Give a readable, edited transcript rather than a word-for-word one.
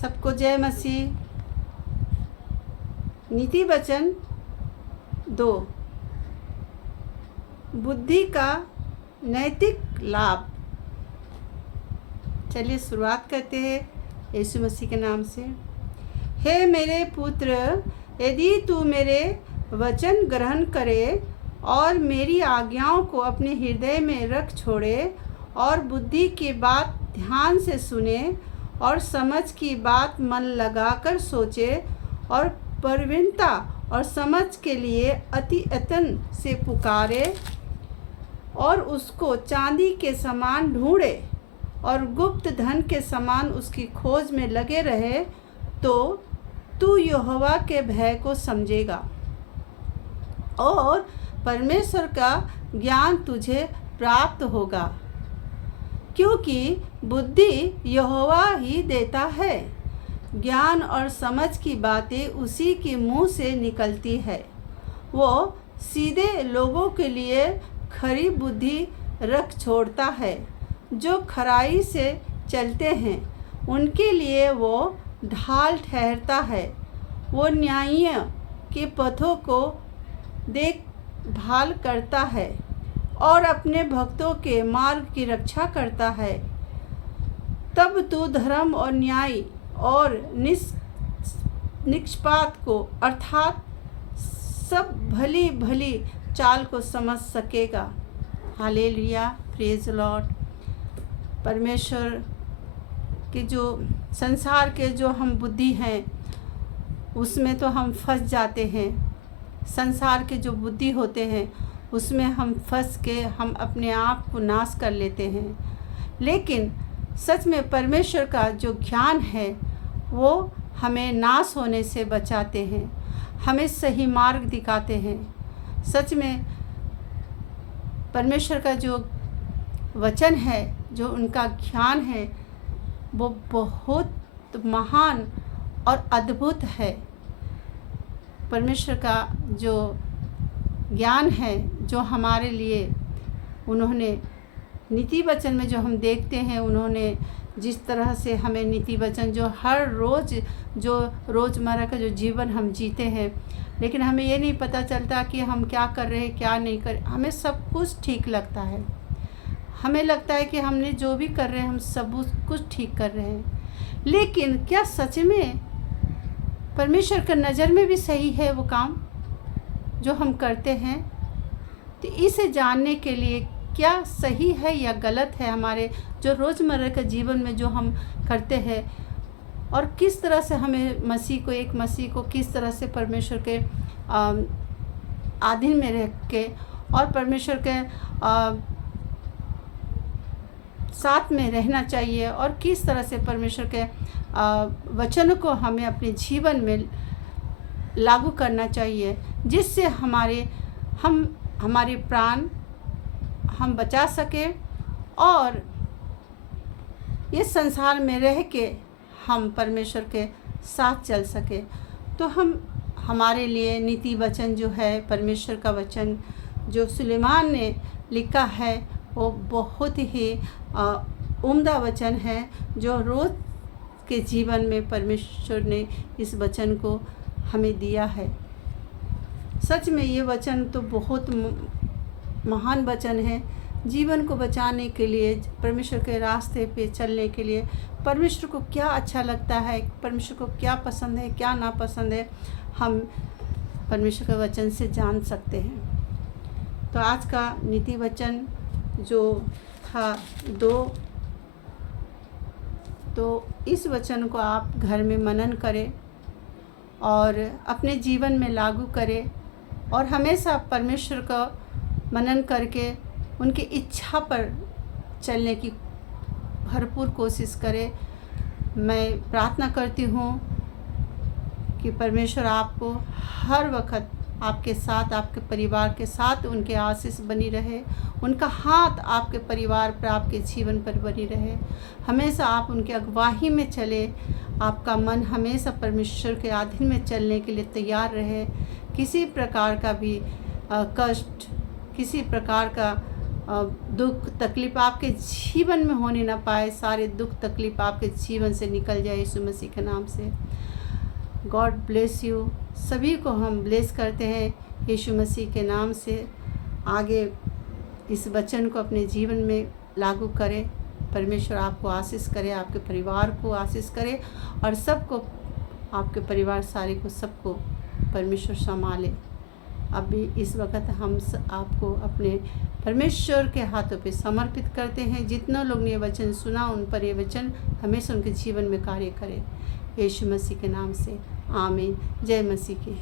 सबको जय मसीह। नीति वचन 2, बुद्धि का नैतिक लाभ। चलिए शुरुआत करते हैं यीशु मसीह के नाम से। हे मेरे पुत्र, यदि तू मेरे वचन ग्रहण करे और मेरी आज्ञाओं को अपने हृदय में रख छोड़े और बुद्धि की बात ध्यान से सुने और समझ की बात मन लगाकर सोचे और प्रवीणता और समझ के लिए अति यत्न से पुकारे और उसको चांदी के समान ढूंढे और गुप्त धन के समान उसकी खोज में लगे रहे, तो तू यहोवा के भय को समझेगा और परमेश्वर का ज्ञान तुझे प्राप्त होगा, क्योंकि बुद्धि यहोवा ही देता है। ज्ञान और समझ की बातें उसी के मुंह से निकलती है। वो सीधे लोगों के लिए खरी बुद्धि रख छोड़ता है। जो खराई से चलते हैं उनके लिए वो ढाल ठहरता है। वो न्यायियों के पथों को देखभाल करता है और अपने भक्तों के मार्ग की रक्षा करता है। तब तू धर्म और न्याय और निष्पात को अर्थात सब भली भली चाल को समझ सकेगा। Hallelujah, praise Lord. परमेश्वर के जो संसार के जो हम बुद्धि हैं उसमें तो हम फंस जाते हैं। संसार के जो बुद्धि होते हैं उसमें हम फंस के हम अपने आप को नाश कर लेते हैं। लेकिन सच में परमेश्वर का जो ज्ञान है वो हमें नाश होने से बचाते हैं, हमें सही मार्ग दिखाते हैं। सच में परमेश्वर का जो वचन है, जो उनका ज्ञान है, वो बहुत महान और अद्भुत है। परमेश्वर का जो ज्ञान है, जो हमारे लिए उन्होंने नीति वचन में जो हम देखते हैं, उन्होंने जिस तरह से हमें नीति वचन जो हर रोज़ जो रोज़मर्रा का जो जीवन हम जीते हैं, लेकिन हमें ये नहीं पता चलता कि हम क्या कर रहे हैं क्या नहीं कर। हमें सब कुछ ठीक लगता है, हमें लगता है कि हमने जो भी कर रहे हैं हम सब कुछ ठीक कर रहे हैं। लेकिन क्या सच में परमेश्वर की नज़र में भी सही है वो काम जो हम करते हैं? तो इसे जानने के लिए क्या सही है या गलत है हमारे जो रोज़मर्रा के जीवन में जो हम करते हैं, और किस तरह से हमें मसीह को किस तरह से परमेश्वर के अधीन में रह के और परमेश्वर के साथ में रहना चाहिए, और किस तरह से परमेश्वर के वचन को हमें अपने जीवन में लागू करना चाहिए, जिससे हमारे प्राण हम बचा सके और ये संसार में रह के हम परमेश्वर के साथ चल सके। तो हमारे लिए नीति वचन जो है, परमेश्वर का वचन जो सुलेमान ने लिखा है, वो बहुत ही उम्दा वचन है, जो रोज़ के जीवन में परमेश्वर ने इस वचन को हमें दिया है। सच में ये वचन तो बहुत महान वचन है। जीवन को बचाने के लिए, परमेश्वर के रास्ते पे चलने के लिए, परमेश्वर को क्या अच्छा लगता है, परमेश्वर को क्या पसंद है क्या नापसंद है, हम परमेश्वर के वचन से जान सकते हैं। तो आज का नीति वचन जो था 2, तो इस वचन को आप घर में मनन करें और अपने जीवन में लागू करें और हमेशा परमेश्वर का मनन करके उनकी इच्छा पर चलने की भरपूर कोशिश करें। मैं प्रार्थना करती हूँ कि परमेश्वर आपको हर वक्त आपके साथ, आपके परिवार के साथ उनके आशीष बनी रहे, उनका हाथ आपके परिवार पर, आपके जीवन पर बनी रहे। हमेशा आप उनके अगुवाही में चले, आपका मन हमेशा परमेश्वर के अधीन में चलने के लिए तैयार रहे। किसी प्रकार का भी कष्ट, किसी प्रकार का दुख तकलीफ़ आपके जीवन में होने ना पाए। सारे दुख तकलीफ़ आपके जीवन से निकल जाए यीशु मसीह के नाम से। God bless you. सभी को हम ब्लेस करते हैं यीशु मसीह के नाम से। आगे इस वचन को अपने जीवन में लागू करें। परमेश्वर आपको आशीष करे, आपके परिवार को आशीष करे और सबको, आपके परिवार सारे को, सबको परमेश्वर संभाले। अभी इस वक्त हम आपको अपने परमेश्वर के हाथों पे समर्पित करते हैं। जितना लोग ने ये वचन सुना, उन पर ये वचन हमेशा उनके जीवन में कार्य करे यीशु मसीह के नाम से। आमीन। जय मसीह की।